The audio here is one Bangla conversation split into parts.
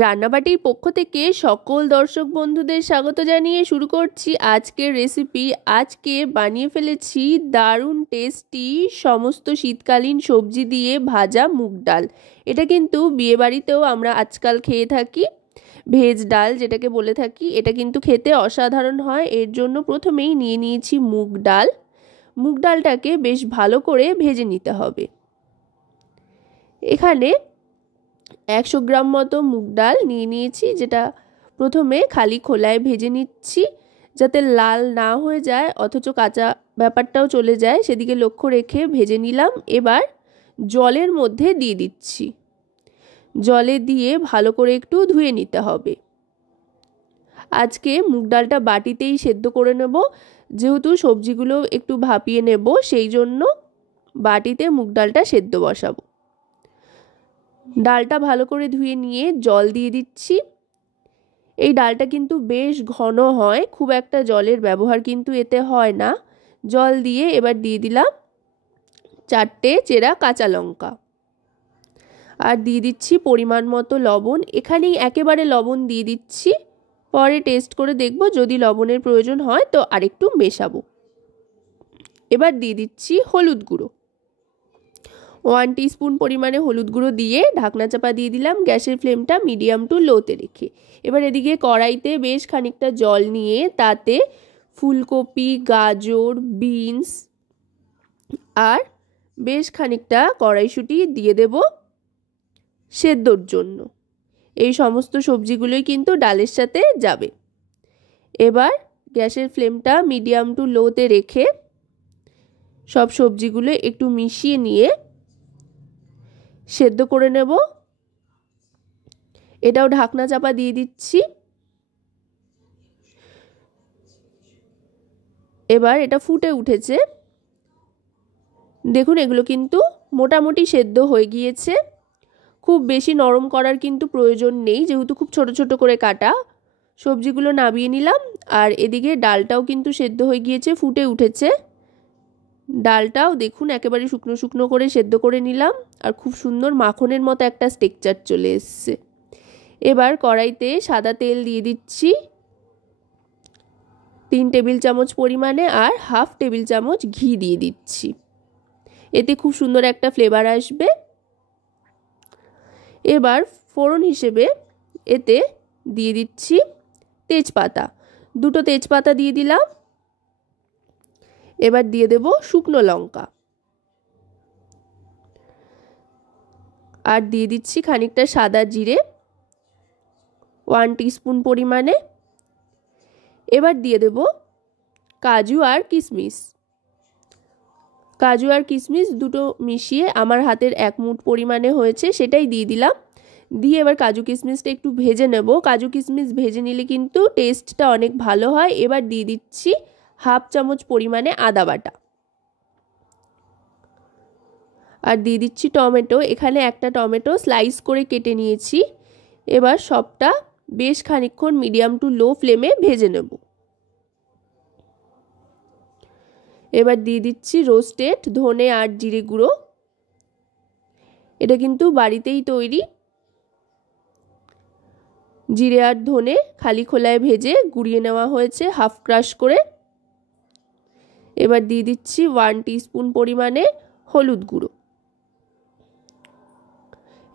রান্নাবাটির পক্ষ থেকে সকল দর্শক বন্ধুদের স্বাগত জানিয়ে শুরু করছি আজকের রেসিপি। আজকে বানিয়ে ফেলেছি দারুণ টেস্টি সমস্ত শীতকালীন সবজি দিয়ে ভাজা মুগ ডাল। এটা কিন্তু বিয়েবাড়িতেও আমরা আজকাল খেয়ে থাকি, ভেজ ডাল যেটাকে বলে থাকি। এটা কিন্তু খেতে অসাধারণ হয়। এর জন্য প্রথমেই নিয়ে নিয়েছি মুগ ডাল। মুগ ডালটাকে বেশ ভালো করে ভেজে নিতে হবে। এখানে 100 গ্রাম মতো মুগ ডাল নিয়ে নিয়েছি, যেটা প্রথমে খালি খোলায় ভেজে নিচ্ছি যাতে লাল না হয়ে যায় অথচ কাঁচা ব্যাপারটাও চলে যায়, সেদিকে লক্ষ্য রেখে ভেজে নিলাম। এবার জলের মধ্যে দিয়ে দিচ্ছি। জলে দিয়ে ভালো করে একটু ধুয়ে নিতে হবে। আজকে মুগ ডালটা বাটিতেই সেদ্ধ করে নেব, যেহেতু সবজিগুলো একটু ভাপিয়ে নেব, সেই জন্য বাটিতে মুগ ডালটা সেদ্ধ বসাবো। ডালটা ভালো করে ধুয়ে নিয়ে জল দিয়ে দিচ্ছি। এই ডালটা কিন্তু বেশ ঘন হয়, খুব একটা জলের ব্যবহার কিন্তু এতে হয় না। জল দিয়ে এবার দিয়ে দিলাম 4টে চেরা কাঁচা লঙ্কা, আর দিয়ে দিচ্ছি পরিমাণ মতো লবণ। এখানেই একেবারে লবণ দিয়ে দিচ্ছি, পরে টেস্ট করে দেখব, যদি লবণের প্রয়োজন হয় তো আরেকটু মেশাবো। এবার দিয়ে দিচ্ছি হলুদ গুঁড়ো, 1 টিস্পুন পরিমাণে হলুদ গুঁড়ো দিয়ে ঢাকনা চাপা দিয়ে দিলাম, গ্যাসের ফ্লেমটা মিডিয়াম টু লোতে রেখে। এবার এদিকে কড়াইতে বেশ খানিকটা জল নিয়ে তাতে ফুলকপি, গাজর, বিনস আর বেশ খানিকটা কড়াইশুঁটি দিয়ে দেব সেদ্ধর জন্য। এই সমস্ত সবজিগুলোই কিন্তু ডালের সাথে যাবে। এবার গ্যাসের ফ্লেমটা মিডিয়াম টু লোতে রেখে সব সবজিগুলো একটু মিশিয়ে নিয়ে সেদ্ধ করে নেব। এটাও ঢাকনা চাপা দিয়ে দিচ্ছি। এবার এটা ফুটে উঠেছে, দেখুন এগুলো কিন্তু মোটামুটি সেদ্ধ হয়ে গিয়েছে। খুব বেশি নরম করার কিন্তু প্রয়োজন নেই, যেহেতু খুব ছোট ছোট করে কাটা। সবজিগুলো নামিয়ে নিলাম, আর এদিকে ডালটাও কিন্তু সেদ্ধ হয়ে গিয়েছে, ফুটে উঠেছে। ডালটাও দেখুন একেবারে শুকনো শুকনো করে সেদ্ধ করে নিলাম, আর খুব সুন্দর মাখনের মতো একটা টেক্সচার চলে এসছে। এবার কড়াইতে সাদা তেল দিয়ে দিচ্ছি 3 টেবিল চামচ পরিমাণে, আর হাফ টেবিল চামচ ঘি দিয়ে দিচ্ছি। এতে খুব সুন্দর একটা ফ্লেভার আসবে। এবার ফোড়ন হিসেবে এতে দিয়ে দিচ্ছি তেজপাতা, 2টো তেজপাতা দিয়ে দিলাম। এবার দিয়ে দেব শুকনো লঙ্কা, আর দিয়ে দিচ্ছি খানিকটা সাদা জিরে, 1 টিস্পুন পরিমাণে। এবার দিয়ে দেব কাজু আর কিশমিশ। কাজু আর কিশমিশ দুটো মিশিয়ে আমার হাতের 1 মুঠ পরিমাণে হয়েছে, সেটাই দিয়ে দিলাম। দিয়ে এবার কাজু কিশমিশটা একটু ভেজে নেব। কাজু কিশমিশ ভেজে নিলে কিন্তু টেস্টটা অনেক ভালো হয়। এবার দিয়ে দিচ্ছি হাফ চামচ পরিমাণে আদা বাটা, আর দিয়ে দিচ্ছি টমেটো। এখানে একটা টমেটো স্লাইস করে কেটে নিয়েছি। এবার সবটা বেশ খানিকক্ষণ মিডিয়াম টু লো ফ্লেমে ভেজে নেব। এবার দিয়ে দিচ্ছি রোস্টেড ধনে আর জিরে গুঁড়ো। এটা কিন্তু বাড়িতেই তৈরি। জিরে আর ধনে খালি খোলায় ভেজে গুঁড়িয়ে নেওয়া হয়েছে হাফ ক্রাশ করে। এবার দিয়ে দিচ্ছি 1 টিস্পুন পরিমাণে হলুদ গুঁড়ো।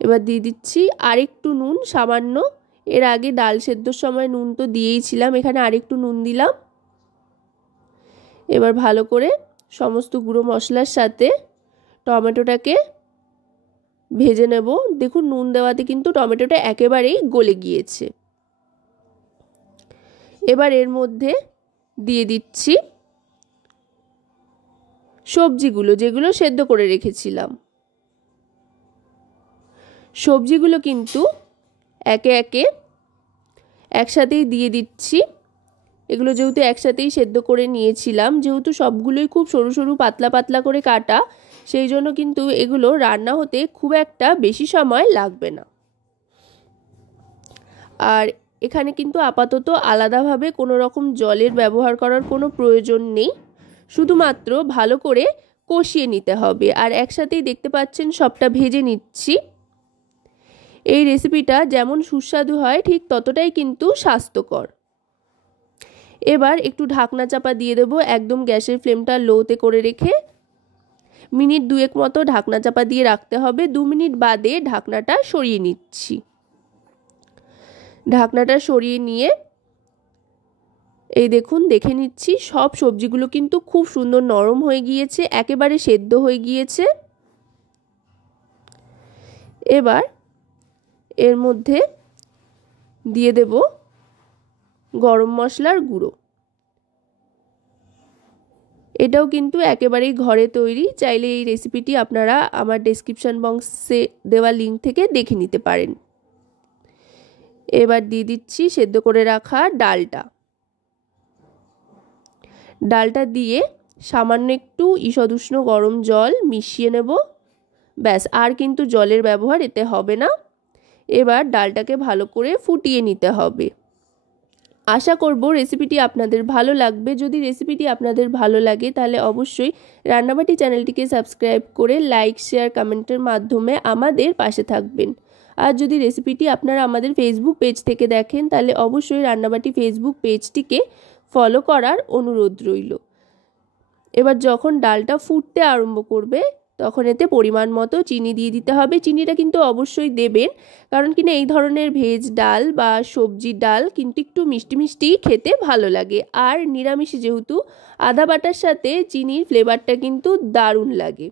এবার দিয়ে দিচ্ছি আরেকটু নুন, সামান্য। এর আগে ডাল সেদ্ধর সময় নুন তো দিয়েইছিলাম, এখানে আরেকটু নুন দিলাম। এবার ভালো করে সমস্ত গুঁড়ো মশলার সাথে টমেটোটাকে ভেজে নেব। দেখুন নুন দেওয়াতে কিন্তু টমেটোটা একেবারেই গলে গিয়েছে। এবার এর মধ্যে দিয়ে দিচ্ছি সবজিগুলো, যেগুলো সেদ্ধ করে রেখেছিলাম। সবজিগুলো কিন্তু একে একে একসাথেই দিয়ে দিচ্ছি। এগুলো যেহেতু একসাথেই সেদ্ধ করে নিয়েছিলাম, যেহেতু সবগুলোই খুব সরু সরু পাতলা পাতলা করে কাটা, সেই জন্য কিন্তু এগুলো রান্না হতে খুব একটা বেশি সময় লাগবে না। আর এখানে কিন্তু আপাতত আলাদাভাবে কোনো রকম জলের ব্যবহার করার কোনো প্রয়োজন নেই, শুধুমাত্র ভালো করে কষিয়ে নিতে হবে। আর একসাথেই দেখতে পাচ্ছেন সবটা ভেজে নিচ্ছি। এই রেসিপিটা যেমন সুস্বাদু হয় ঠিক ততটাই কিন্তু স্বাস্থ্যকর। এবার একটু ঢাকনা চাপা দিয়ে দেবো, একদম গ্যাসের ফ্লেমটা লোতে করে রেখে মিনিট 2 মতো ঢাকনা চাপা দিয়ে রাখতে হবে। 2 মিনিট বাদে ঢাকনাটা সরিয়ে নিচ্ছি। ঢাকনাটা সরিয়ে নিয়ে এই দেখুন, দেখে নিচ্ছি সব সবজিগুলো কিন্তু খুব সুন্দর নরম হয়ে গিয়েছে, একেবারে সেদ্ধ হয়ে গিয়েছে। এবার এর মধ্যে দিয়ে দেব গরম মশলার গুঁড়ো। এটাও কিন্তু একেবারেই ঘরে তৈরি, চাইলে এই রেসিপিটি আপনারা আমার ডেসক্রিপশন বক্সে দেওয়া লিঙ্ক থেকে দেখে নিতে পারেন। এবার দিয়ে দিচ্ছি সেদ্ধ করে রাখা ডালটা। ডালটা দিয়ে সামান্য একটু ঈষৎ উষ্ণ গরম জল মিশিয়ে নেব, ব্যাস, আর কিন্তু জলের ব্যবহার এতে হবে না। এবার ডালটাকে ভালো করে ফুটিয়ে নিতে হবে। আশা করব রেসিপিটি আপনাদের ভালো লাগবে। যদি রেসিপিটি আপনাদের ভালো লাগে তাহলে অবশ্যই রান্নাবাটি চ্যানেলটিকে সাবস্ক্রাইব করে লাইক, শেয়ার, কমেন্টের মাধ্যমে আমাদের পাশে থাকবেন। আর যদি রেসিপিটি আপনারা আমাদের ফেসবুক পেজ থেকে দেখেন তাহলে অবশ্যই রান্নাবাটি ফেসবুক পেজটিকে ফলো করার অনুরোধ রইল। এবার যখন ডালটা ফুটতে আরম্ভ করবে তখন এতে পরিমাণ মতো চিনি দিয়ে দিতে হবে। চিনিটা কিন্তু অবশ্যই দেবেন, কারণ কিনা এই ধরনের ভেজ ডাল বা সবজির ডাল কিন্তু একটু মিষ্টি মিষ্টি খেতে ভালো লাগে। আর নিরামিষে যেহেতু আদা বাটার সাথে চিনির ফ্লেভারটা কিন্তু দারুণ লাগে।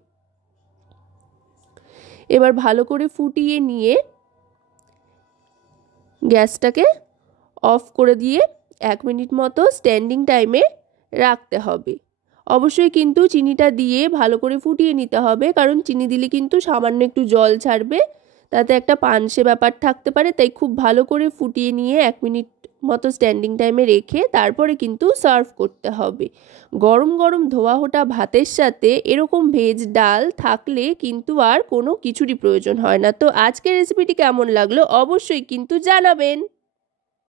এবার ভালো করে ফুটিয়ে নিয়ে গ্যাসটাকে অফ করে দিয়ে 1 মিনিট মতো স্ট্যান্ডিং টাইমে রাখতে হবে। অবশ্যই কিন্তু চিনিটা দিয়ে ভালো করে ফুটিয়ে নিতে হবে, কারণ চিনি দিলে কিন্তু সামান্য একটু জল ছাড়বে, তাতে একটা পানসে ব্যাপার থাকতে পারে। তাই খুব ভালো করে ফুটিয়ে নিয়ে 1 মিনিট মতো স্ট্যান্ডিং টাইমে রেখে তারপরে কিন্তু সার্ভ করতে হবে। গরম গরম ধোয়া ওঠা ভাতের সাথে এরকম ভেজ ডাল থাকলে কিন্তু আর কোনো কিছুরই প্রয়োজন হয় না। তো আজকের রেসিপিটি কেমন লাগলো অবশ্যই কিন্তু জানাবেন।